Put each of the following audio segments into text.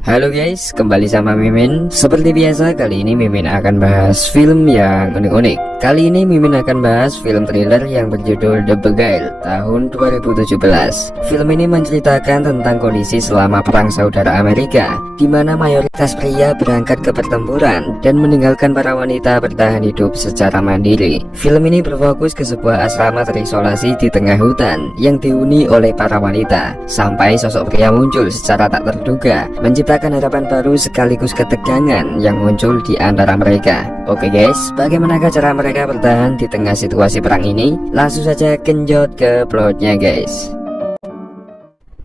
Halo guys, kembali sama Mimin. Seperti biasa, kali ini Mimin akan bahas film yang unik-unik. Kali ini Mimin akan bahas film thriller yang berjudul The Beguiled tahun 2017. Film ini menceritakan tentang kondisi selama Perang Saudara Amerika, di mana mayoritas pria berangkat ke pertempuran dan meninggalkan para wanita bertahan hidup secara mandiri. Film ini berfokus ke sebuah asrama terisolasi di tengah hutan yang dihuni oleh para wanita, sampai sosok pria muncul secara tak terduga, menciptakan harapan baru sekaligus ketegangan yang muncul di antara mereka. Oke guys, bagaimanakah cara mereka bertahan di tengah situasi perang ini? Langsung saja genjot ke plotnya guys.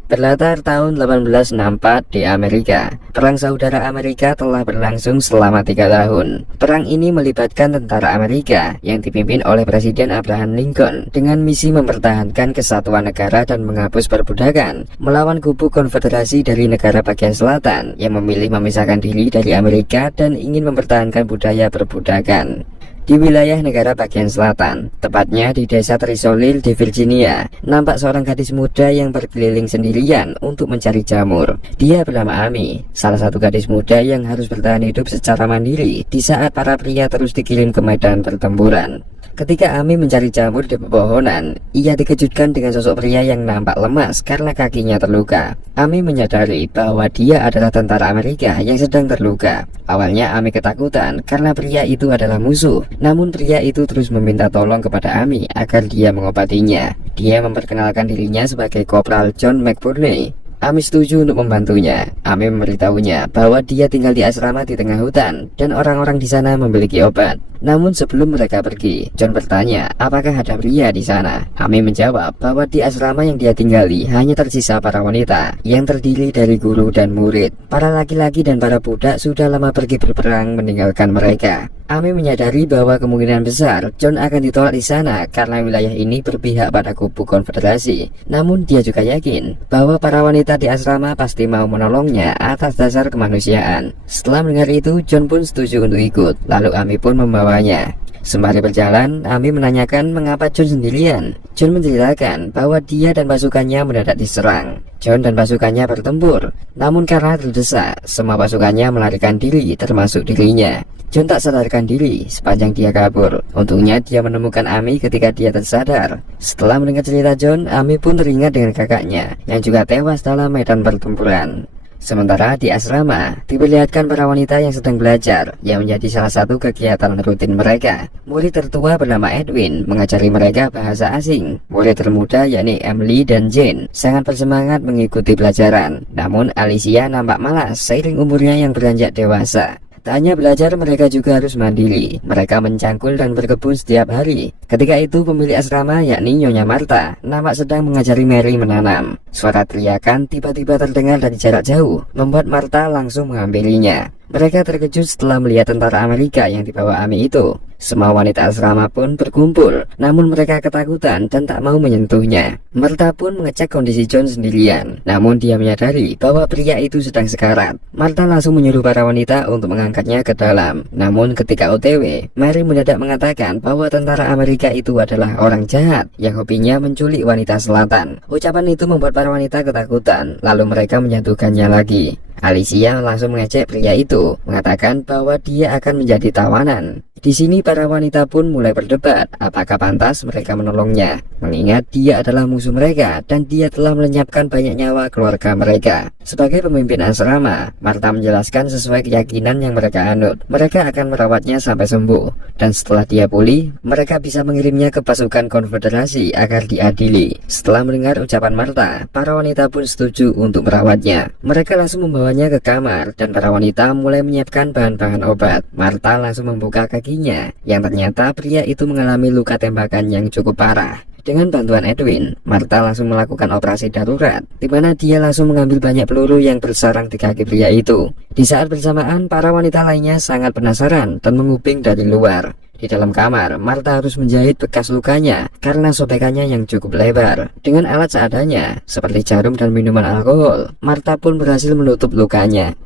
Berlatar tahun 1864 di Amerika, Perang Saudara Amerika telah berlangsung selama 3 tahun. Perang ini melibatkan tentara Amerika yang dipimpin oleh Presiden Abraham Lincoln dengan misi mempertahankan kesatuan negara dan menghapus perbudakan, melawan kubu konfederasi dari negara bagian selatan yang memilih memisahkan diri dari Amerika dan ingin mempertahankan budaya perbudakan di wilayah negara bagian selatan, tepatnya di desa terisolir di Virginia. Nampak seorang gadis muda yang berkeliling sendirian untuk mencari jamur. Dia bernama Amy, salah satu gadis muda yang harus bertahan hidup secara mandiri di saat para pria terus dikirim ke medan pertempuran. Ketika Amy mencari jamur di pepohonan, ia dikejutkan dengan sosok pria yang nampak lemas karena kakinya terluka. Amy menyadari bahwa dia adalah tentara Amerika yang sedang terluka. Awalnya Amy ketakutan karena pria itu adalah musuh, namun pria itu terus meminta tolong kepada Amy agar dia mengobatinya. Dia memperkenalkan dirinya sebagai Kopral John McBurney. Amy setuju untuk membantunya. Amy memberitahunya bahwa dia tinggal di asrama di tengah hutan dan orang-orang di sana memiliki obat. Namun sebelum mereka pergi, John bertanya apakah ada pria di sana. Amy menjawab bahwa di asrama yang dia tinggali hanya tersisa para wanita yang terdiri dari guru dan murid. Para laki-laki dan para budak sudah lama pergi berperang meninggalkan mereka. Amy menyadari bahwa kemungkinan besar John akan ditolak di sana karena wilayah ini berpihak pada kubu konfederasi. Namun dia juga yakin bahwa para wanita di asrama pasti mau menolongnya atas dasar kemanusiaan. Setelah mendengar itu, John pun setuju untuk ikut. Lalu Amy pun membawanya. Sembari berjalan, Amy menanyakan mengapa John sendirian. John menceritakan bahwa dia dan pasukannya mendadak diserang. John dan pasukannya bertempur, namun karena terdesak, semua pasukannya melarikan diri termasuk dirinya. John tak sadarkan diri sepanjang dia kabur. Untungnya dia menemukan Amy ketika dia tersadar. Setelah mendengar cerita John, Amy pun teringat dengan kakaknya yang juga tewas dalam medan pertempuran. Sementara di asrama, diperlihatkan para wanita yang sedang belajar, yang menjadi salah satu kegiatan rutin mereka. Murid tertua bernama Edwin mengajari mereka bahasa asing. Murid termuda yakni Emily dan Jane sangat bersemangat mengikuti pelajaran. Namun Alicia nampak malas seiring umurnya yang beranjak dewasa. Tak hanya belajar, mereka juga harus mandiri. Mereka mencangkul dan berkebun setiap hari. Ketika itu pemilik asrama yakni Nyonya Martha nampak sedang mengajari Mary menanam. Suara teriakan tiba-tiba terdengar dari jarak jauh, membuat Martha langsung mengambilinya. Mereka terkejut setelah melihat tentara Amerika yang dibawa Amy itu. Semua wanita asrama pun berkumpul, namun mereka ketakutan dan tak mau menyentuhnya. Martha pun mengecek kondisi John sendirian, namun dia menyadari bahwa pria itu sedang sekarat. Martha langsung menyuruh para wanita untuk mengangkatnya ke dalam. Namun ketika OTW, Mary mendadak mengatakan bahwa tentara Amerika itu adalah orang jahat yang hobinya menculik wanita selatan. Ucapan itu membuat para wanita ketakutan, lalu mereka menjatuhkannya lagi. Alicia langsung mengecek pria itu, mengatakan bahwa dia akan menjadi tawanan. Di sini para wanita pun mulai berdebat apakah pantas mereka menolongnya, mengingat dia adalah musuh mereka dan dia telah melenyapkan banyak nyawa keluarga mereka. Sebagai pemimpin asrama, Martha menjelaskan sesuai keyakinan yang mereka anut. Mereka akan merawatnya sampai sembuh, dan setelah dia pulih, mereka bisa mengirimnya ke pasukan konfederasi agar diadili. Setelah mendengar ucapan Martha, para wanita pun setuju untuk merawatnya. Mereka langsung membawanya ke kamar, dan para wanita mulai menyiapkan bahan-bahan obat. Martha langsung membuka kakinya, yang ternyata pria itu mengalami luka tembakan yang cukup parah. Dengan bantuan Edwin, Martha langsung melakukan operasi darurat, di mana dia langsung mengambil banyak peluru yang bersarang di kaki pria itu. Di saat bersamaan, para wanita lainnya sangat penasaran dan menguping dari luar. Di dalam kamar, Martha harus menjahit bekas lukanya karena sobekannya yang cukup lebar. Dengan alat seadanya, seperti jarum dan minuman alkohol, Martha pun berhasil menutup lukanya.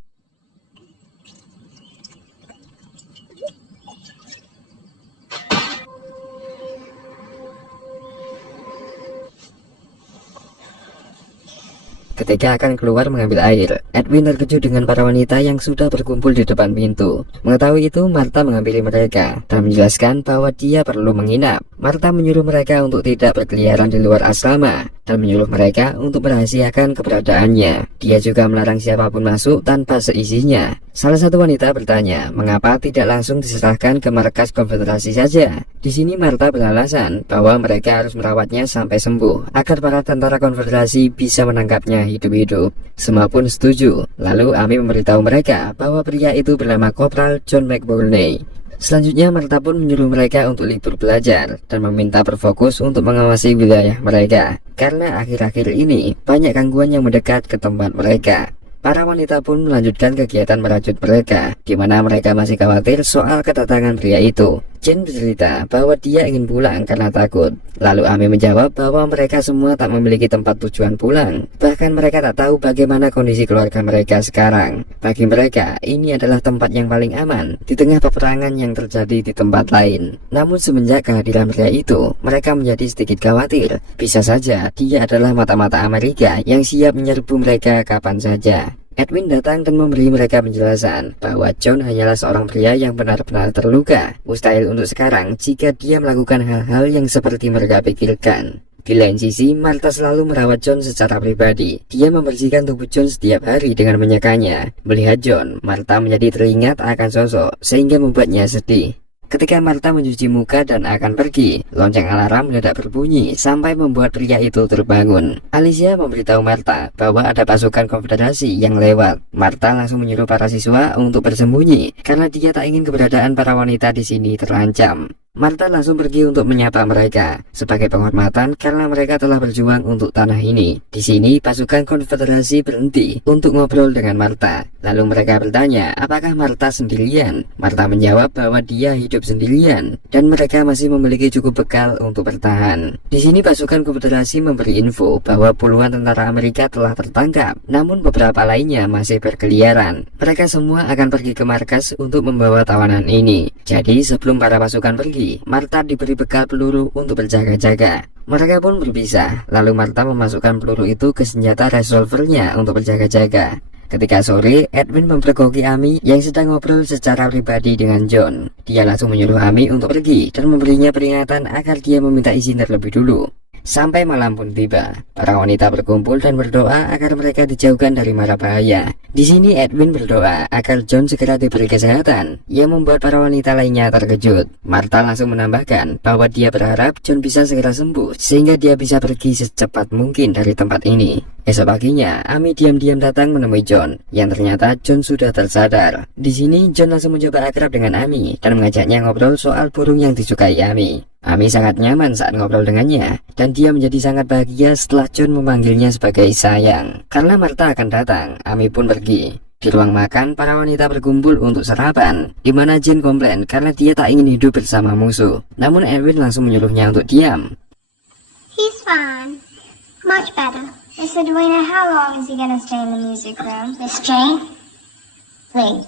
Ketika akan keluar mengambil air, Edwin terkejut dengan para wanita yang sudah berkumpul di depan pintu. Mengetahui itu, Martha menghampiri mereka dan menjelaskan bahwa dia perlu menginap. Martha menyuruh mereka untuk tidak berkeliaran di luar asrama dan menyuruh mereka untuk merahasiakan keberadaannya. Dia juga melarang siapapun masuk tanpa seizинnya. Salah satu wanita bertanya, mengapa tidak langsung diserahkan ke markas konfederasi saja? Di sini Martha beralasan bahwa mereka harus merawatnya sampai sembuh agar para tentara konfederasi bisa menangkapnya hidup-hidup. Semua pun setuju. Lalu Amy memberitahu mereka bahwa pria itu bernama Kopral John McBurney. Selanjutnya Martha pun menyuruh mereka untuk libur belajar dan meminta berfokus untuk mengawasi wilayah mereka, karena akhir-akhir ini banyak gangguan yang mendekat ke tempat mereka. Para wanita pun melanjutkan kegiatan merajut mereka, di mana mereka masih khawatir soal kedatangan pria itu. Jane bercerita bahwa dia ingin pulang karena takut. Lalu Amy menjawab bahwa mereka semua tak memiliki tempat tujuan pulang. Bahkan mereka tak tahu bagaimana kondisi keluarga mereka sekarang. Bagi mereka, ini adalah tempat yang paling aman di tengah peperangan yang terjadi di tempat lain. Namun semenjak kehadiran pria itu, mereka menjadi sedikit khawatir. Bisa saja dia adalah mata-mata Amerika yang siap menyerbu mereka kapan saja. Edwin datang dan memberi mereka penjelasan bahwa John hanyalah seorang pria yang benar-benar terluka. Mustahil untuk sekarang jika dia melakukan hal-hal yang seperti mereka pikirkan. Di lain sisi, Martha selalu merawat John secara pribadi. Dia membersihkan tubuh John setiap hari dengan menyekanya. Melihat John, Martha menjadi teringat akan sosok sehingga membuatnya sedih. Ketika Martha mencuci muka dan akan pergi, lonceng alarm mendadak berbunyi sampai membuat pria itu terbangun. Alicia memberitahu Martha bahwa ada pasukan konfederasi yang lewat. Martha langsung menyuruh para siswa untuk bersembunyi karena dia tak ingin keberadaan para wanita di sini terancam. Martha langsung pergi untuk menyapa mereka sebagai penghormatan karena mereka telah berjuang untuk tanah ini. Di sini pasukan konfederasi berhenti untuk ngobrol dengan Martha. Lalu mereka bertanya apakah Martha sendirian. Martha menjawab bahwa dia hidup sendirian dan mereka masih memiliki cukup bekal untuk bertahan. Di sini pasukan konfederasi memberi info bahwa puluhan tentara Amerika telah tertangkap, namun beberapa lainnya masih berkeliaran. Mereka semua akan pergi ke markas untuk membawa tawanan ini. Jadi sebelum para pasukan pergi, Martha diberi bekal peluru untuk berjaga-jaga. Mereka pun berpisah, lalu Martha memasukkan peluru itu ke senjata revolvernya untuk berjaga-jaga. Ketika sore, Edwin mempergoki Amy yang sedang ngobrol secara pribadi dengan John. Dia langsung menyuruh Amy untuk pergi dan memberinya peringatan agar dia meminta izin terlebih dulu. Sampai malam pun tiba, para wanita berkumpul dan berdoa agar mereka dijauhkan dari mara bahaya. Di sini Edwin berdoa agar John segera diberi kesehatan, yang membuat para wanita lainnya terkejut. Martha langsung menambahkan bahwa dia berharap John bisa segera sembuh, sehingga dia bisa pergi secepat mungkin dari tempat ini. Esok paginya, Amy diam-diam datang menemui John, yang ternyata John sudah tersadar. Di sini John langsung mencoba akrab dengan Amy dan mengajaknya ngobrol soal burung yang disukai Amy. Amy sangat nyaman saat ngobrol dengannya, dan dia menjadi sangat bahagia setelah John memanggilnya sebagai sayang. Karena Martha akan datang, Amy pun pergi. Di ruang makan, para wanita berkumpul untuk sarapan, di mana Jane komplain karena dia tak ingin hidup bersama musuh. Namun Edwin langsung menyuruhnya untuk diam. He's fine. Much better. Miss Edwina, how long is he gonna stay in the music room? Miss Jane? Please.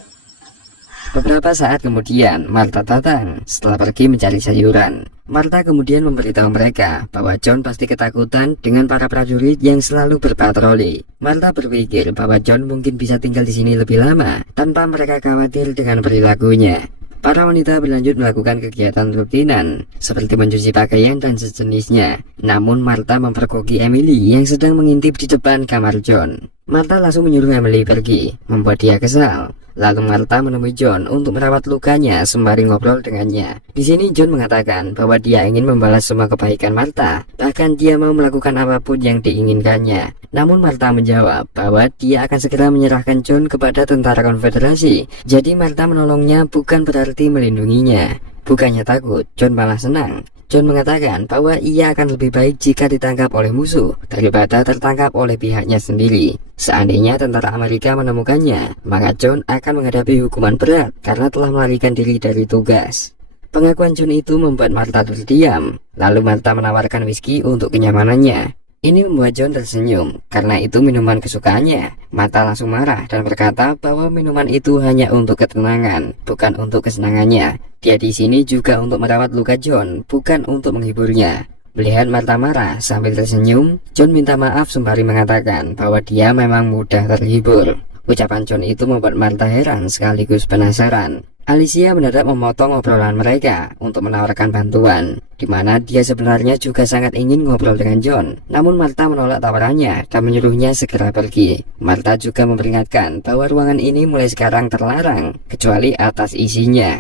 Beberapa saat kemudian, Martha datang setelah pergi mencari sayuran. Martha kemudian memberitahu mereka bahwa John pasti ketakutan dengan para prajurit yang selalu berpatroli. Martha berpikir bahwa John mungkin bisa tinggal di sini lebih lama tanpa mereka khawatir dengan perilakunya. Para wanita berlanjut melakukan kegiatan rutinan seperti mencuci pakaian dan sejenisnya. Namun Martha mempergoki Emily yang sedang mengintip di depan kamar John. Martha langsung menyuruh Emily pergi, membuat dia kesal. Lalu Martha menemui John untuk merawat lukanya sembari ngobrol dengannya. Di sini John mengatakan bahwa dia ingin membalas semua kebaikan Martha, bahkan dia mau melakukan apapun yang diinginkannya. Namun Martha menjawab bahwa dia akan segera menyerahkan John kepada tentara konfederasi. Jadi Martha menolongnya bukan berarti melindunginya. Bukannya takut, John malah senang. John mengatakan bahwa ia akan lebih baik jika ditangkap oleh musuh daripada tertangkap oleh pihaknya sendiri. Seandainya tentara Amerika menemukannya, maka John akan menghadapi hukuman berat karena telah melarikan diri dari tugas. Pengakuan John itu membuat Martha terdiam. Lalu Martha menawarkan whisky untuk kenyamanannya. Ini membuat John tersenyum karena itu minuman kesukaannya. Martha langsung marah dan berkata bahwa minuman itu hanya untuk ketenangan, bukan untuk kesenangannya. Dia di sini juga untuk merawat luka John, bukan untuk menghiburnya. Melihat Martha marah sambil tersenyum, John minta maaf sembari mengatakan bahwa dia memang mudah terhibur. Ucapan John itu membuat Martha heran sekaligus penasaran. Alicia mendadak memotong obrolan mereka untuk menawarkan bantuan, di mana dia sebenarnya juga sangat ingin ngobrol dengan John. Namun Martha menolak tawarannya dan menyuruhnya segera pergi. Martha juga memperingatkan bahwa ruangan ini mulai sekarang terlarang, kecuali atas isinya.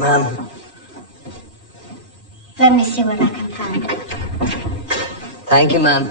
Mom. Let me see what I can find. Thank you, Mom.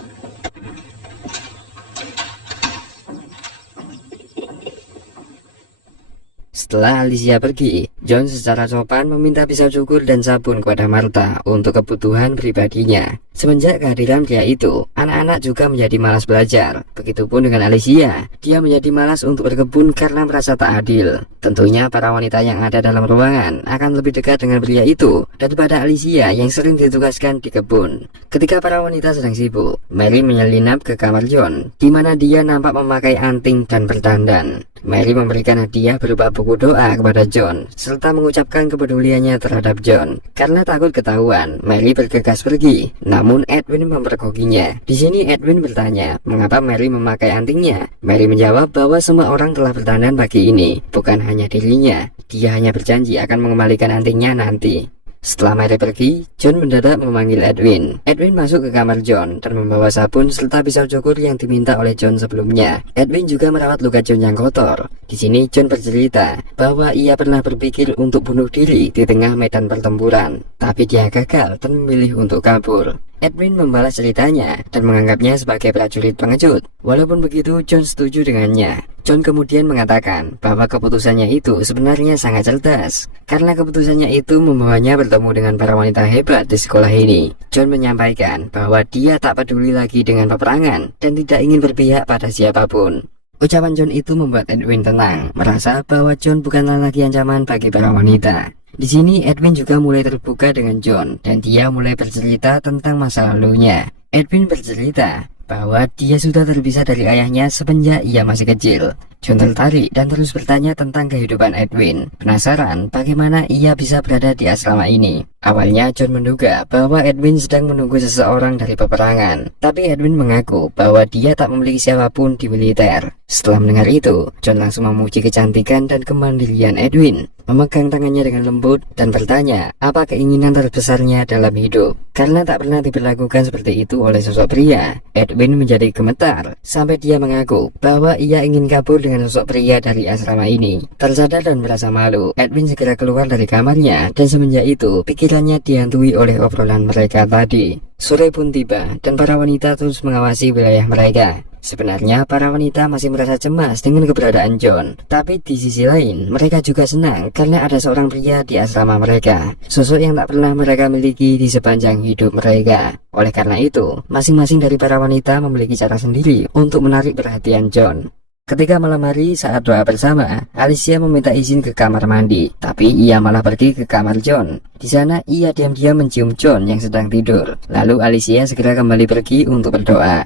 Setelah Alicia pergi, John secara sopan meminta pisau cukur dan sabun kepada Martha untuk kebutuhan pribadinya. Semenjak kehadiran pria itu, anak-anak juga menjadi malas belajar. Begitupun dengan Alicia, dia menjadi malas untuk berkebun karena merasa tak adil. Tentunya para wanita yang ada dalam ruangan akan lebih dekat dengan pria itu daripada Alicia yang sering ditugaskan di kebun. Ketika para wanita sedang sibuk, Mary menyelinap ke kamar John, di mana dia nampak memakai anting dan berdandan. Mary memberikan hadiah berupa buku doa kepada John, serta mengucapkan kepeduliannya terhadap John. Karena takut ketahuan, Mary bergegas pergi. Namun Edwin mempergokinya. Di sini Edwin bertanya, mengapa Mary memakai antingnya? Mary menjawab bahwa semua orang telah berdandan pagi ini, bukan hanya dirinya. Dia hanya berjanji akan mengembalikan antingnya nanti. Setelah Mary pergi, John mendadak memanggil Edwin. Edwin masuk ke kamar John dan membawa sabun serta pisau cukur yang diminta oleh John sebelumnya. Edwin juga merawat luka John yang kotor. Di sini John bercerita bahwa ia pernah berpikir untuk bunuh diri di tengah medan pertempuran, tapi dia gagal dan memilih untuk kabur. Edwin membalas ceritanya dan menganggapnya sebagai prajurit pengecut. Walaupun begitu, John setuju dengannya. John kemudian mengatakan bahwa keputusannya itu sebenarnya sangat cerdas, karena keputusannya itu membawanya bertemu dengan para wanita hebat di sekolah ini. John menyampaikan bahwa dia tak peduli lagi dengan peperangan dan tidak ingin berpihak pada siapapun. Ucapan John itu membuat Edwin tenang, merasa bahwa John bukanlah lagi ancaman bagi para wanita. Di sini Edwin juga mulai terbuka dengan John dan dia mulai bercerita tentang masa lalunya. Edwin bercerita bahwa dia sudah terpisah dari ayahnya semenjak ia masih kecil. John tertarik dan terus bertanya tentang kehidupan Edwin. Penasaran bagaimana ia bisa berada di asrama ini. Awalnya John menduga bahwa Edwin sedang menunggu seseorang dari peperangan, tapi Edwin mengaku bahwa dia tak memiliki siapapun di militer. Setelah mendengar itu, John langsung memuji kecantikan dan kemandirian Edwin, memegang tangannya dengan lembut dan bertanya apa keinginan terbesarnya dalam hidup. Karena tak pernah diperlakukan seperti itu oleh sosok pria, Edwin menjadi gemetar sampai dia mengaku bahwa ia ingin kabur dengan sosok pria dari asrama ini. Tersadar dan merasa malu, Edwin segera keluar dari kamarnya dan semenjak itu pikirannya dihantui oleh obrolan mereka tadi. Sore pun tiba dan para wanita terus mengawasi wilayah mereka. Sebenarnya para wanita masih merasa cemas dengan keberadaan John, tapi di sisi lain mereka juga senang karena ada seorang pria di asrama mereka, sosok yang tak pernah mereka miliki di sepanjang hidup mereka. Oleh karena itu, masing-masing dari para wanita memiliki cara sendiri untuk menarik perhatian John. Ketika malam hari saat doa bersama, Alicia meminta izin ke kamar mandi, tapi ia malah pergi ke kamar John. Di sana ia diam-diam mencium John yang sedang tidur. Lalu Alicia segera kembali pergi untuk berdoa.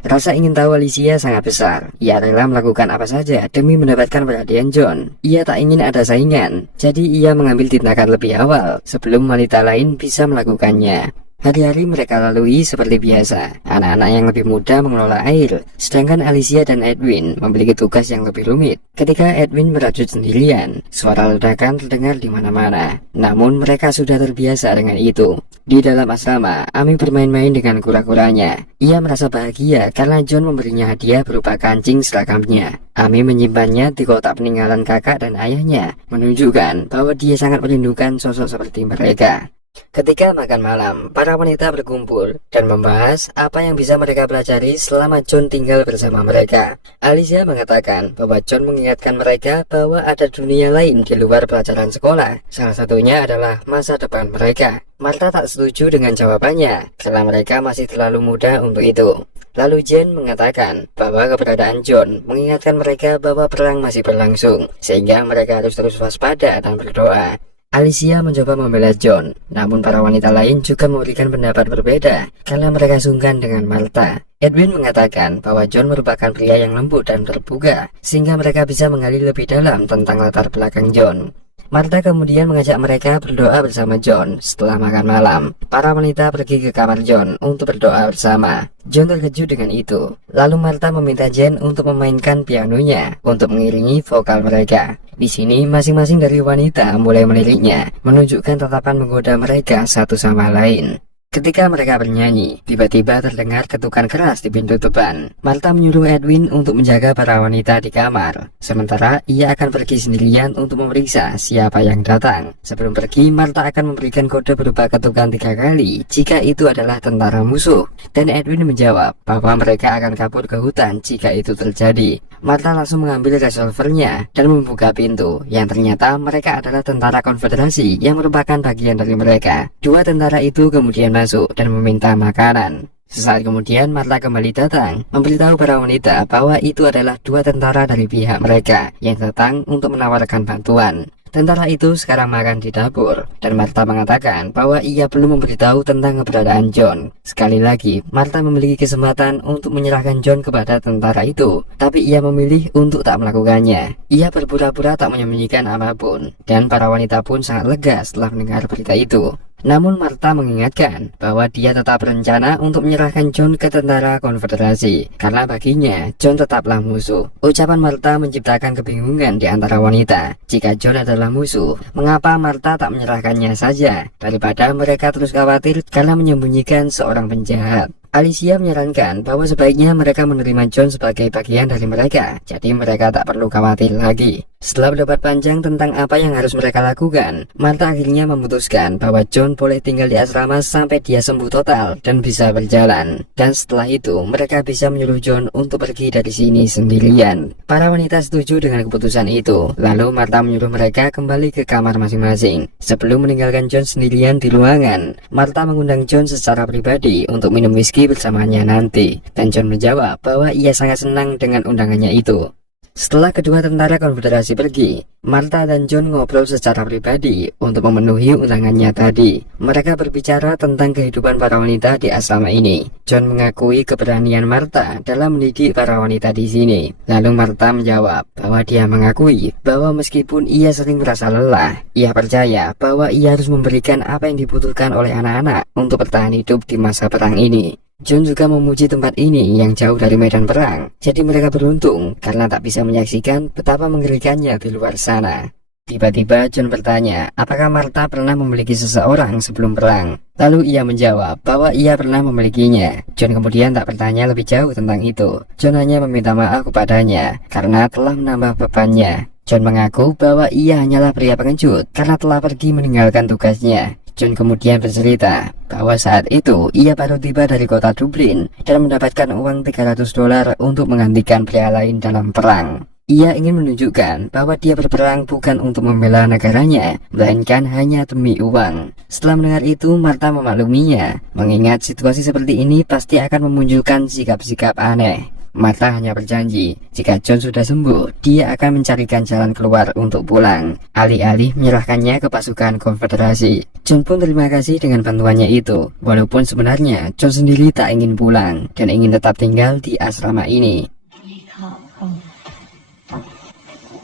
Rasa ingin tahu Alicia sangat besar. Ia rela melakukan apa saja demi mendapatkan perhatian John. Ia tak ingin ada saingan, jadi ia mengambil tindakan lebih awal sebelum wanita lain bisa melakukannya. Hari-hari mereka lalui seperti biasa. Anak-anak yang lebih muda mengelola air, sedangkan Alicia dan Edwin memiliki tugas yang lebih rumit. Ketika Edwin merajut sendirian, suara ledakan terdengar di mana-mana. Namun mereka sudah terbiasa dengan itu. Di dalam asrama, Amy bermain-main dengan kura-kuranya. Ia merasa bahagia karena John memberinya hadiah berupa kancing seragamnya. Amy menyimpannya di kotak peninggalan kakak dan ayahnya, menunjukkan bahwa dia sangat merindukan sosok seperti mereka. Ketika makan malam, para wanita berkumpul dan membahas apa yang bisa mereka pelajari selama John tinggal bersama mereka. Alicia mengatakan bahwa John mengingatkan mereka bahwa ada dunia lain di luar pelajaran sekolah. Salah satunya adalah masa depan mereka. Martha tak setuju dengan jawabannya karena mereka masih terlalu muda untuk itu. Lalu Jane mengatakan bahwa keberadaan John mengingatkan mereka bahwa perang masih berlangsung, sehingga mereka harus terus waspada dan berdoa. Alicia mencoba membela John, namun para wanita lain juga memberikan pendapat berbeda karena mereka sungkan dengan Martha. Edwin mengatakan bahwa John merupakan pria yang lembut dan terbuka, sehingga mereka bisa menggali lebih dalam tentang latar belakang John. Martha kemudian mengajak mereka berdoa bersama John. Setelah makan malam, para wanita pergi ke kamar John untuk berdoa bersama. John terkejut dengan itu. Lalu Martha meminta Jane untuk memainkan pianonya untuk mengiringi vokal mereka. Di sini masing-masing dari wanita mulai meliriknya, menunjukkan tatapan menggoda mereka satu sama lain. Ketika mereka bernyanyi, tiba-tiba terdengar ketukan keras di pintu depan. Martha menyuruh Edwin untuk menjaga para wanita di kamar. Sementara ia akan pergi sendirian untuk memeriksa siapa yang datang. Sebelum pergi, Martha akan memberikan kode berupa ketukan 3 kali jika itu adalah tentara musuh. Dan Edwin menjawab bahwa mereka akan kabur ke hutan jika itu terjadi. Martha langsung mengambil revolvernya dan membuka pintu, yang ternyata mereka adalah tentara konfederasi yang merupakan bagian dari mereka. 2 tentara itu kemudian masuk dan meminta makanan. Sesaat kemudian Martha kembali datang, memberitahu para wanita bahwa itu adalah 2 tentara dari pihak mereka yang datang untuk menawarkan bantuan. Tentara itu sekarang makan di dapur, dan Martha mengatakan bahwa ia perlu memberitahu tentang keberadaan John. Sekali lagi, Martha memiliki kesempatan untuk menyerahkan John kepada tentara itu, tapi ia memilih untuk tak melakukannya. Ia berpura-pura tak menyembunyikan apapun, dan para wanita pun sangat lega setelah mendengar berita itu. Namun Martha mengingatkan bahwa dia tetap berencana untuk menyerahkan John ke tentara konfederasi, karena baginya John tetaplah musuh. Ucapan Martha menciptakan kebingungan di antara wanita. Jika John adalah musuh, mengapa Martha tak menyerahkannya saja, daripada mereka terus khawatir karena menyembunyikan seorang penjahat. Alicia menyarankan bahwa sebaiknya mereka menerima John sebagai bagian dari mereka, jadi mereka tak perlu khawatir lagi. Setelah berdebat panjang tentang apa yang harus mereka lakukan, Martha akhirnya memutuskan bahwa John boleh tinggal di asrama sampai dia sembuh total dan bisa berjalan. Dan setelah itu, mereka bisa menyuruh John untuk pergi dari sini sendirian. Para wanita setuju dengan keputusan itu, lalu Martha menyuruh mereka kembali ke kamar masing-masing. Sebelum meninggalkan John sendirian di ruangan, Martha mengundang John secara pribadi untuk minum whisky bersamanya nanti, dan John menjawab bahwa ia sangat senang dengan undangannya itu. Setelah kedua tentara konfederasi pergi, Martha dan John ngobrol secara pribadi untuk memenuhi undangannya tadi. Mereka berbicara tentang kehidupan para wanita di asrama ini. John mengakui keberanian Martha dalam mendidik para wanita di sini. Lalu Martha menjawab bahwa dia mengakui bahwa meskipun ia sering merasa lelah, ia percaya bahwa ia harus memberikan apa yang dibutuhkan oleh anak-anak untuk bertahan hidup di masa perang ini. John juga memuji tempat ini yang jauh dari medan perang, jadi mereka beruntung karena tak bisa menyaksikan betapa mengerikannya di luar sana. Tiba-tiba John bertanya, apakah Martha pernah memiliki seseorang sebelum perang? Lalu ia menjawab bahwa ia pernah memilikinya. John kemudian tak bertanya lebih jauh tentang itu. John hanya meminta maaf kepadanya karena telah menambah bebannya. John mengaku bahwa ia hanyalah pria pengecut karena telah pergi meninggalkan tugasnya. John kemudian bercerita bahwa saat itu ia baru tiba dari kota Dublin dan mendapatkan uang $300 untuk menggantikan pria lain dalam perang. Ia ingin menunjukkan bahwa dia berperang bukan untuk membela negaranya, melainkan hanya demi uang. Setelah mendengar itu, Martha memakluminya, mengingat situasi seperti ini pasti akan memunculkan sikap-sikap aneh. Martha hanya berjanji, jika John sudah sembuh, dia akan mencarikan jalan keluar untuk pulang, alih-alih menyerahkannya ke pasukan konfederasi. John pun terima kasih dengan bantuannya itu, walaupun sebenarnya John sendiri tak ingin pulang, dan ingin tetap tinggal di asrama ini.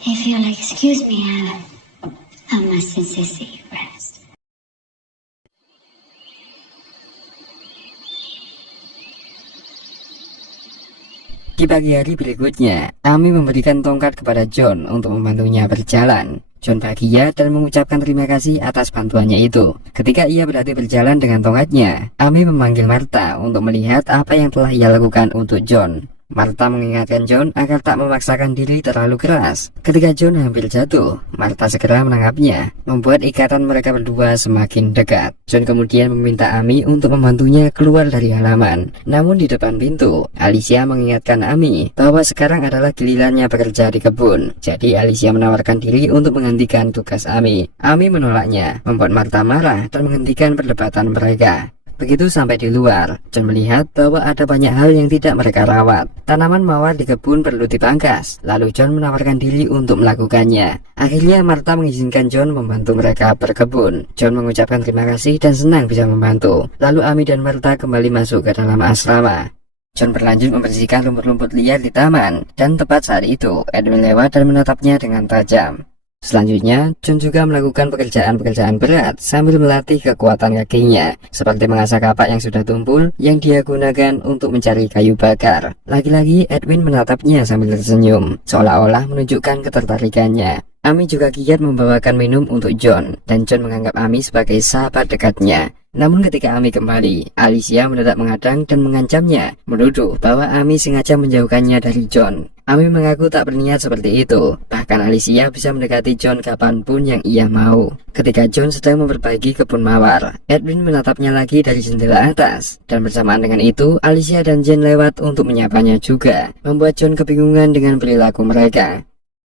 If you'll excuse me, I must insist that you rest. Di pagi hari berikutnya, Amy memberikan tongkat kepada John untuk membantunya berjalan. John bahagia dan mengucapkan terima kasih atas bantuannya itu. Ketika ia berhenti berjalan dengan tongkatnya, Amy memanggil Martha untuk melihat apa yang telah ia lakukan untuk John. Martha mengingatkan John agar tak memaksakan diri terlalu keras. Ketika John hampir jatuh, Martha segera menangkapnya, membuat ikatan mereka berdua semakin dekat. John kemudian meminta Amy untuk membantunya keluar dari halaman. Namun di depan pintu, Alicia mengingatkan Amy bahwa sekarang adalah gilirannya bekerja di kebun. Jadi Alicia menawarkan diri untuk menggantikan tugas Amy. Amy menolaknya, membuat Martha marah dan menghentikan perdebatan mereka. Begitu sampai di luar, John melihat bahwa ada banyak hal yang tidak mereka rawat. Tanaman mawar di kebun perlu dipangkas, lalu John menawarkan diri untuk melakukannya. Akhirnya Martha mengizinkan John membantu mereka berkebun. John mengucapkan terima kasih dan senang bisa membantu. Lalu Amy dan Martha kembali masuk ke dalam asrama. John berlanjut membersihkan rumput-rumput liar di taman, dan tepat saat itu Edwin lewat dan menatapnya dengan tajam. Selanjutnya, John juga melakukan pekerjaan-pekerjaan berat sambil melatih kekuatan kakinya, seperti mengasah kapak yang sudah tumpul yang dia gunakan untuk mencari kayu bakar. Lagi-lagi Edwin menatapnya sambil tersenyum, seolah-olah menunjukkan ketertarikannya. Amy juga giat membawakan minum untuk John, dan John menganggap Amy sebagai sahabat dekatnya. Namun ketika Amy kembali, Alicia mendadak mengadang dan mengancamnya, menuduh bahwa Amy sengaja menjauhkannya dari John. Amy mengaku tak berniat seperti itu, bahkan Alicia bisa mendekati John kapanpun yang ia mau. Ketika John sedang memperbaiki kebun mawar, Edwin menatapnya lagi dari jendela atas, dan bersamaan dengan itu, Alicia dan Jane lewat untuk menyapanya juga, membuat John kebingungan dengan perilaku mereka.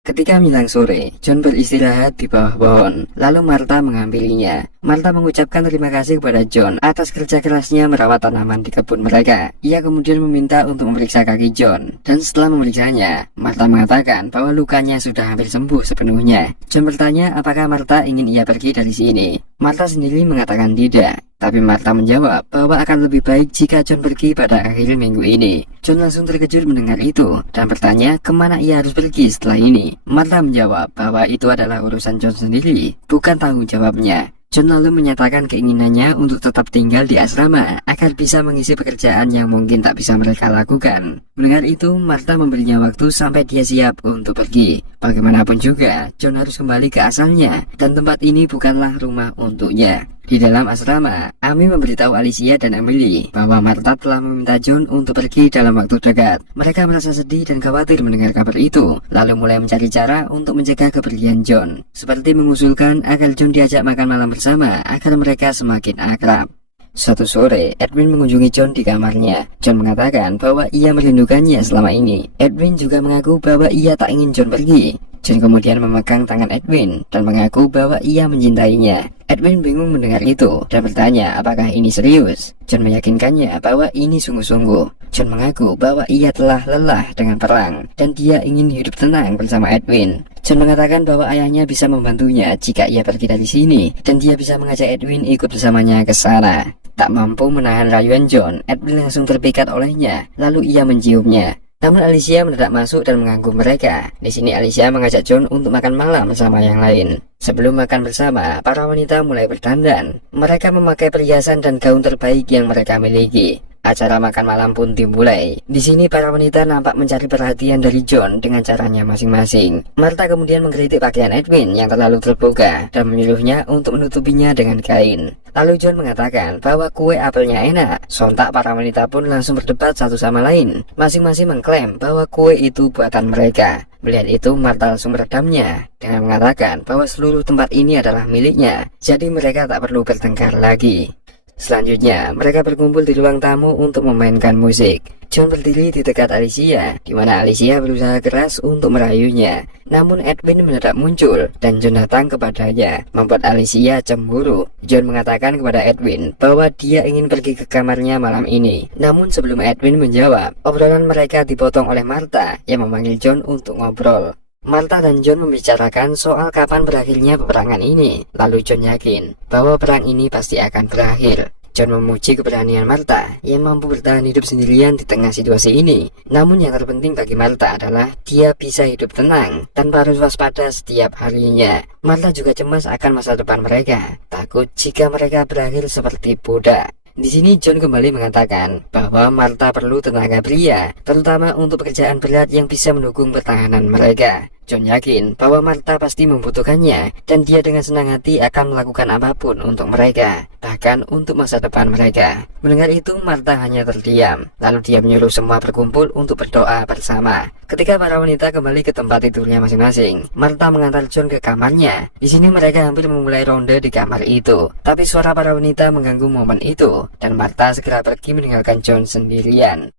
Ketika menjelang sore, John beristirahat di bawah pohon, lalu Martha mengambilinya. Martha mengucapkan terima kasih kepada John atas kerja kerasnya merawat tanaman di kebun mereka. Ia kemudian meminta untuk memeriksa kaki John, dan setelah memeriksanya, Martha mengatakan bahwa lukanya sudah hampir sembuh sepenuhnya. John bertanya apakah Martha ingin ia pergi dari sini. Martha sendiri mengatakan tidak, tapi Martha menjawab bahwa akan lebih baik jika John pergi pada akhir minggu ini. John langsung terkejut mendengar itu dan bertanya kemana ia harus pergi setelah ini. Martha menjawab bahwa itu adalah urusan John sendiri, bukan tanggung jawabnya. John lalu menyatakan keinginannya untuk tetap tinggal di asrama agar bisa mengisi pekerjaan yang mungkin tak bisa mereka lakukan. Mendengar itu, Martha memberinya waktu sampai dia siap untuk pergi. Bagaimanapun juga, John harus kembali ke asalnya, dan tempat ini bukanlah rumah untuknya. Di dalam asrama, Amy memberitahu Alicia dan Emily bahwa Martha telah meminta John untuk pergi dalam waktu dekat. Mereka merasa sedih dan khawatir mendengar kabar itu, lalu mulai mencari cara untuk mencegah kepergian John, seperti mengusulkan agar John diajak makan malam bersama agar mereka semakin akrab. Suatu sore, Edwin mengunjungi John di kamarnya. John mengatakan bahwa ia merindukannya selama ini. Edwin juga mengaku bahwa ia tak ingin John pergi. John kemudian memegang tangan Edwin dan mengaku bahwa ia mencintainya. Edwin bingung mendengar itu dan bertanya apakah ini serius. John meyakinkannya bahwa ini sungguh-sungguh. John mengaku bahwa ia telah lelah dengan perang dan dia ingin hidup tenang bersama Edwin. John mengatakan bahwa ayahnya bisa membantunya jika ia pergi dari sini dan dia bisa mengajak Edwin ikut bersamanya ke sana. Tak mampu menahan rayuan John, Edwin langsung terpikat olehnya, lalu ia menciumnya. Namun Alicia mendadak masuk dan mengganggu mereka. Di sini Alicia mengajak John untuk makan malam bersama yang lain. Sebelum makan bersama, para wanita mulai berdandan. Mereka memakai perhiasan dan gaun terbaik yang mereka miliki. Acara makan malam pun dimulai. Di sini para wanita nampak mencari perhatian dari John dengan caranya masing-masing. Martha kemudian mengkritik pakaian Edwin yang terlalu terbuka dan menyuruhnya untuk menutupinya dengan kain. Lalu John mengatakan bahwa kue apelnya enak. Sontak para wanita pun langsung berdebat satu sama lain. Masing-masing mengklaim bahwa kue itu buatan mereka. Melihat itu, Martha langsung meredamnya dengan mengatakan bahwa seluruh tempat ini adalah miliknya. Jadi mereka tak perlu bertengkar lagi. Selanjutnya, mereka berkumpul di ruang tamu untuk memainkan musik. John berdiri di dekat Alicia, di mana Alicia berusaha keras untuk merayunya. Namun Edwin mendadak muncul dan John datang kepadanya, membuat Alicia cemburu. John mengatakan kepada Edwin bahwa dia ingin pergi ke kamarnya malam ini. Namun sebelum Edwin menjawab, obrolan mereka dipotong oleh Martha yang memanggil John untuk ngobrol. Martha dan John membicarakan soal kapan berakhirnya peperangan ini. Lalu John yakin bahwa perang ini pasti akan berakhir. John memuji keberanian Martha yang mampu bertahan hidup sendirian di tengah situasi ini. Namun yang terpenting bagi Martha adalah dia bisa hidup tenang tanpa harus waspada setiap harinya. Martha juga cemas akan masa depan mereka, takut jika mereka berakhir seperti budak. Di sini John kembali mengatakan bahwa Martha perlu tenaga pria, terutama untuk pekerjaan berat yang bisa mendukung pertahanan mereka. John yakin bahwa Martha pasti membutuhkannya dan dia dengan senang hati akan melakukan apapun untuk mereka, bahkan untuk masa depan mereka. Mendengar itu, Martha hanya terdiam. Lalu dia menyuruh semua berkumpul untuk berdoa bersama. Ketika para wanita kembali ke tempat tidurnya masing-masing, Martha mengantar John ke kamarnya. Di sini mereka hampir memulai ronde di kamar itu, tapi suara para wanita mengganggu momen itu dan Martha segera pergi meninggalkan John sendirian.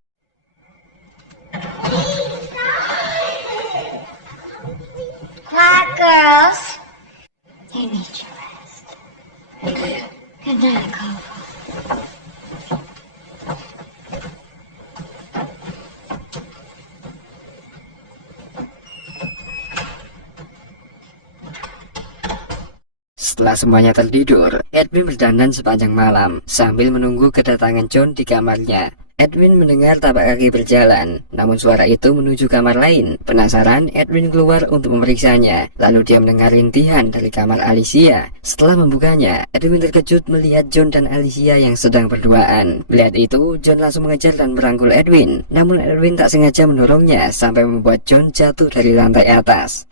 Quiet, girls. You need your rest. Good night, Cole. Setelah semuanya tertidur, Edwin berdandan sepanjang malam sambil menunggu kedatangan John di kamarnya. Edwin mendengar tapak kaki berjalan, namun suara itu menuju kamar lain. Penasaran, Edwin keluar untuk memeriksanya. Lalu dia mendengar rintihan dari kamar Alicia. Setelah membukanya, Edwin terkejut melihat John dan Alicia yang sedang berduaan. Melihat itu, John langsung mengejar dan merangkul Edwin. Namun Edwin tak sengaja mendorongnya sampai membuat John jatuh dari lantai atas.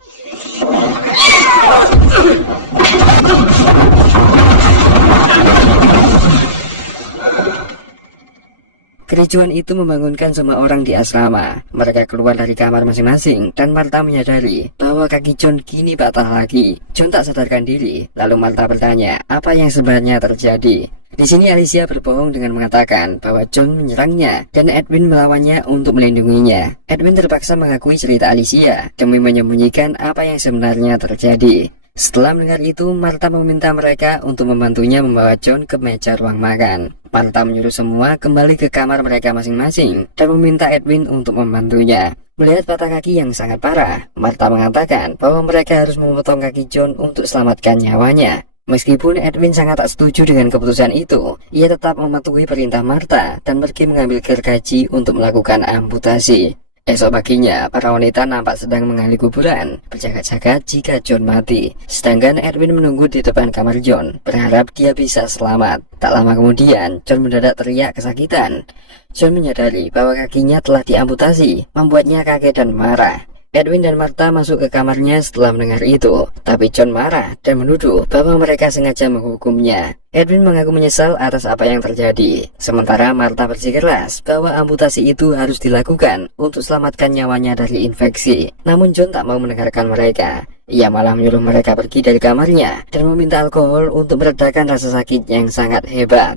Kericuan itu membangunkan semua orang di asrama. Mereka keluar dari kamar masing-masing dan Martha menyadari bahwa kaki John kini patah lagi. John tak sadarkan diri. Lalu Martha bertanya apa yang sebenarnya terjadi. Di sini Alicia berbohong dengan mengatakan bahwa John menyerangnya dan Edwin melawannya untuk melindunginya. Edwin terpaksa mengakui cerita Alicia demi menyembunyikan apa yang sebenarnya terjadi. Setelah mendengar itu, Martha meminta mereka untuk membantunya membawa John ke meja ruang makan. Martha menyuruh semua kembali ke kamar mereka masing-masing dan meminta Edwin untuk membantunya. Melihat patah kaki yang sangat parah, Martha mengatakan bahwa mereka harus memotong kaki John untuk selamatkan nyawanya. Meskipun Edwin sangat tak setuju dengan keputusan itu, ia tetap mematuhi perintah Martha dan pergi mengambil gergaji untuk melakukan amputasi. Esok paginya, para wanita nampak sedang menggali kuburan, berjaga-jaga jika John mati. Sedangkan Edwin menunggu di depan kamar John, berharap dia bisa selamat. Tak lama kemudian, John mendadak teriak kesakitan. John menyadari bahwa kakinya telah diamputasi, membuatnya kaget dan marah. Edwin dan Martha masuk ke kamarnya setelah mendengar itu, tapi John marah dan menuduh bahwa mereka sengaja menghukumnya. Edwin mengaku menyesal atas apa yang terjadi, sementara Martha bersikeras bahwa amputasi itu harus dilakukan untuk selamatkan nyawanya dari infeksi. Namun John tak mau mendengarkan mereka. Ia malah menyuruh mereka pergi dari kamarnya dan meminta alkohol untuk meredakan rasa sakit yang sangat hebat.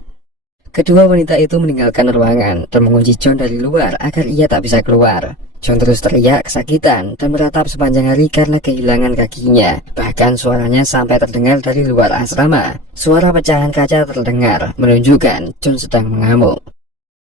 Kedua wanita itu meninggalkan ruangan dan mengunci John dari luar agar ia tak bisa keluar. John terus teriak kesakitan dan meratap sepanjang hari karena kehilangan kakinya. Bahkan suaranya sampai terdengar dari luar asrama. Suara pecahan kaca terdengar, menunjukkan John sedang mengamuk.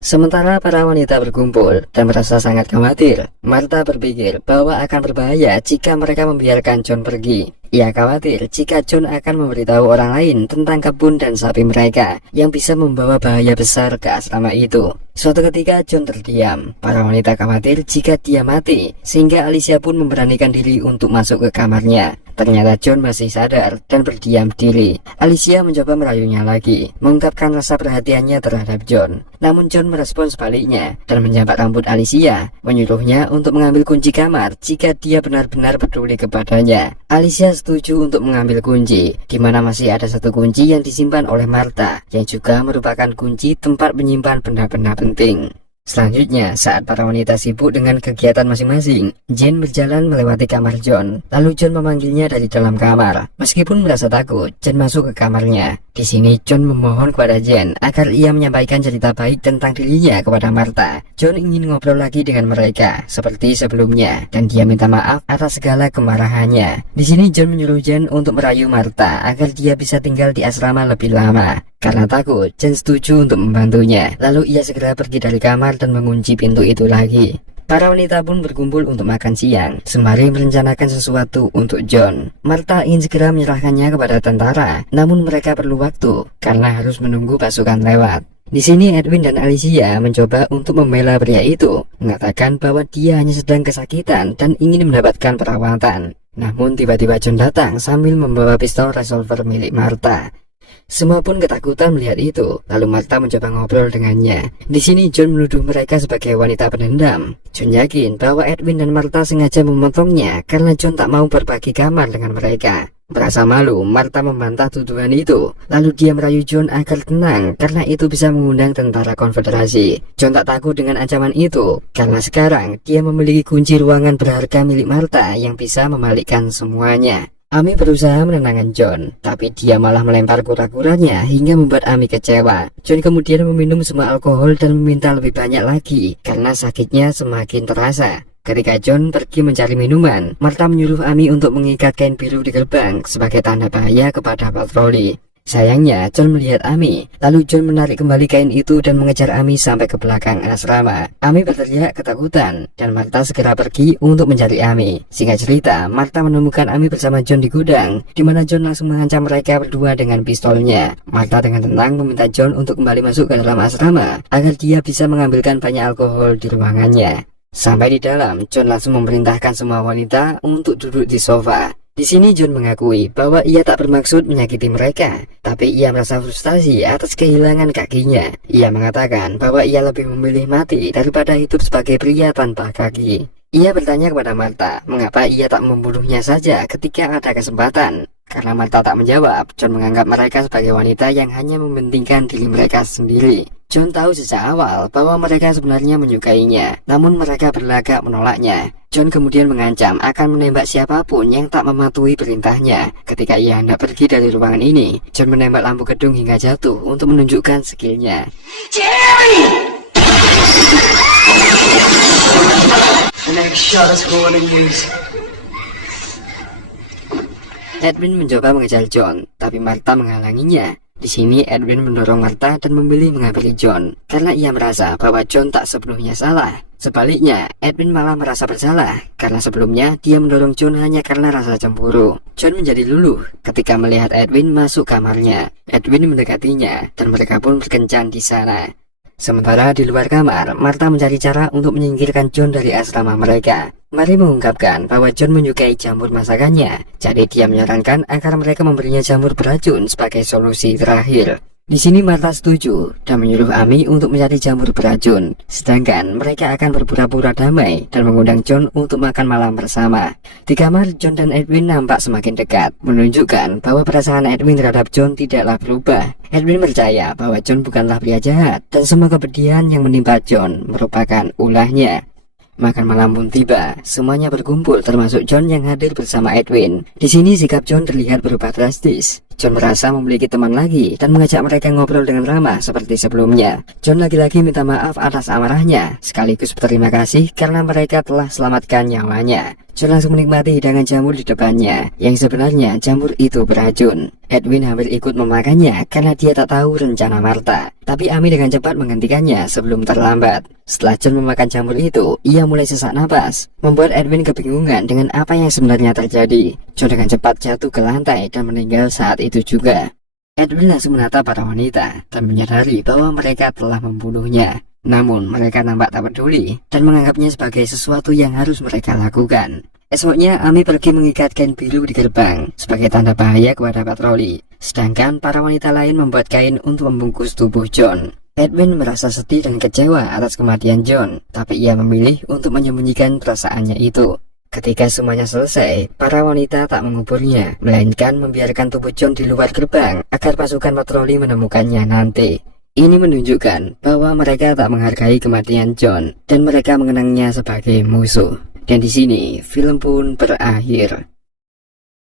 Sementara para wanita berkumpul dan merasa sangat khawatir, Martha berpikir bahwa akan berbahaya jika mereka membiarkan John pergi. Ia khawatir jika John akan memberitahu orang lain tentang kebun dan sapi mereka yang bisa membawa bahaya besar ke asrama itu. Suatu ketika John terdiam. Para wanita khawatir jika dia mati, sehingga Alicia pun memberanikan diri untuk masuk ke kamarnya. Ternyata John masih sadar dan berdiam diri. Alicia mencoba merayunya lagi, mengungkapkan rasa perhatiannya terhadap John. Namun John merespon sebaliknya dan menjambak rambut Alicia, menyuruhnya untuk mengambil kunci kamar jika dia benar-benar peduli kepadanya. Alicia setuju untuk mengambil kunci, di mana masih ada satu kunci yang disimpan oleh Martha, yang juga merupakan kunci tempat menyimpan benda-benda penting. Selanjutnya, saat para wanita sibuk dengan kegiatan masing-masing, Jane berjalan melewati kamar John. Lalu John memanggilnya dari dalam kamar. Meskipun merasa takut, Jane masuk ke kamarnya. Di sini John memohon kepada Jane agar ia menyampaikan cerita baik tentang dirinya kepada Martha. John ingin ngobrol lagi dengan mereka seperti sebelumnya, dan dia minta maaf atas segala kemarahannya. Di sini John menyuruh Jane untuk merayu Martha agar dia bisa tinggal di asrama lebih lama. Karena takut, Jane setuju untuk membantunya. Lalu ia segera pergi dari kamar dan mengunci pintu itu lagi. Para wanita pun berkumpul untuk makan siang, sembari merencanakan sesuatu untuk John. Martha ingin segera menyerahkannya kepada tentara, namun mereka perlu waktu karena harus menunggu pasukan lewat. Di sini Edwin dan Alicia mencoba untuk membela pria itu, mengatakan bahwa dia hanya sedang kesakitan dan ingin mendapatkan perawatan. Namun tiba-tiba John datang sambil membawa pistol revolver milik Martha. Semua pun ketakutan melihat itu. Lalu Martha mencoba ngobrol dengannya. Di sini John menuduh mereka sebagai wanita pendendam. John yakin bahwa Edwin dan Martha sengaja memotongnya karena John tak mau berbagi kamar dengan mereka. Merasa malu, Martha membantah tuduhan itu. Lalu dia merayu John agar tenang karena itu bisa mengundang tentara konfederasi. John tak takut dengan ancaman itu karena sekarang dia memiliki kunci ruangan berharga milik Martha yang bisa memalikkan semuanya. Amy berusaha menenangkan John, tapi dia malah melempar kura-kuranya hingga membuat Amy kecewa. John kemudian meminum semua alkohol dan meminta lebih banyak lagi karena sakitnya semakin terasa. Ketika John pergi mencari minuman, Martha menyuruh Amy untuk mengikat kain biru di gerbang sebagai tanda bahaya kepada patroli. Sayangnya, John melihat Amy. Lalu John menarik kembali kain itu dan mengejar Amy sampai ke belakang asrama. Amy berteriak ketakutan dan Martha segera pergi untuk mencari Amy. Singkat cerita, Martha menemukan Amy bersama John di gudang, di mana John langsung mengancam mereka berdua dengan pistolnya. Martha dengan tenang meminta John untuk kembali masuk ke dalam asrama agar dia bisa mengambilkan banyak alkohol di ruangannya. Sampai di dalam, John langsung memerintahkan semua wanita untuk duduk di sofa. Di sini John mengakui bahwa ia tak bermaksud menyakiti mereka, tapi ia merasa frustasi atas kehilangan kakinya. Ia mengatakan bahwa ia lebih memilih mati daripada hidup sebagai pria tanpa kaki. Ia bertanya kepada Martha, mengapa ia tak membunuhnya saja ketika ada kesempatan. Karena Martha tak menjawab, John menganggap mereka sebagai wanita yang hanya mementingkan diri mereka sendiri. John tahu sejak awal bahwa mereka sebenarnya menyukainya, namun mereka berlagak menolaknya. John kemudian mengancam akan menembak siapapun yang tak mematuhi perintahnya. Ketika ia hendak pergi dari ruangan ini, John menembak lampu gedung hingga jatuh untuk menunjukkan skillnya. The next shot is going to use. Edwin mencoba mengejar John, tapi Martha menghalanginya. Di sini Edwin mendorong Martha dan memilih menghampiri John karena ia merasa bahwa John tak sepenuhnya salah. Sebaliknya, Edwin malah merasa bersalah karena sebelumnya dia mendorong John hanya karena rasa cemburu. John menjadi luluh ketika melihat Edwin masuk kamarnya. Edwin mendekatinya dan mereka pun berkencan di sana. Sementara di luar kamar, Martha mencari cara untuk menyingkirkan John dari asrama mereka. Mary mengungkapkan bahwa John menyukai jamur masakannya, jadi dia menyarankan agar mereka memberinya jamur beracun sebagai solusi terakhir. Di sini Martha setuju dan menyuruh Amy untuk mencari jamur beracun, sedangkan mereka akan berpura-pura damai dan mengundang John untuk makan malam bersama. Di kamar, John dan Edwin nampak semakin dekat, menunjukkan bahwa perasaan Edwin terhadap John tidaklah berubah. Edwin percaya bahwa John bukanlah pria jahat dan semua kepedihan yang menimpa John merupakan ulahnya. Makan malam pun tiba, semuanya berkumpul termasuk John yang hadir bersama Edwin. Di sini sikap John terlihat berubah drastis. John merasa memiliki teman lagi dan mengajak mereka ngobrol dengan ramah seperti sebelumnya. John lagi-lagi minta maaf atas amarahnya, sekaligus berterima kasih karena mereka telah selamatkan nyawanya. John langsung menikmati hidangan jamur di depannya, yang sebenarnya jamur itu beracun. Edwin hampir ikut memakannya karena dia tak tahu rencana Martha. Tapi Amy dengan cepat menghentikannya sebelum terlambat. Setelah John memakan jamur itu, ia mulai sesak napas, membuat Edwin kebingungan dengan apa yang sebenarnya terjadi. John dengan cepat jatuh ke lantai dan meninggal saat itu juga. Edwin langsung menatap para wanita dan menyadari bahwa mereka telah membunuhnya. Namun mereka nampak tak peduli dan menganggapnya sebagai sesuatu yang harus mereka lakukan. Esoknya Amy pergi mengikat kain biru di gerbang sebagai tanda bahaya kepada patroli. Sedangkan para wanita lain membuat kain untuk membungkus tubuh John. Edwin merasa sedih dan kecewa atas kematian John, tapi ia memilih untuk menyembunyikan perasaannya itu. Ketika semuanya selesai, para wanita tak menguburnya, melainkan membiarkan tubuh John di luar gerbang agar pasukan patroli menemukannya nanti. Ini menunjukkan bahwa mereka tak menghargai kematian John dan mereka mengenangnya sebagai musuh. Dan di sini film pun berakhir.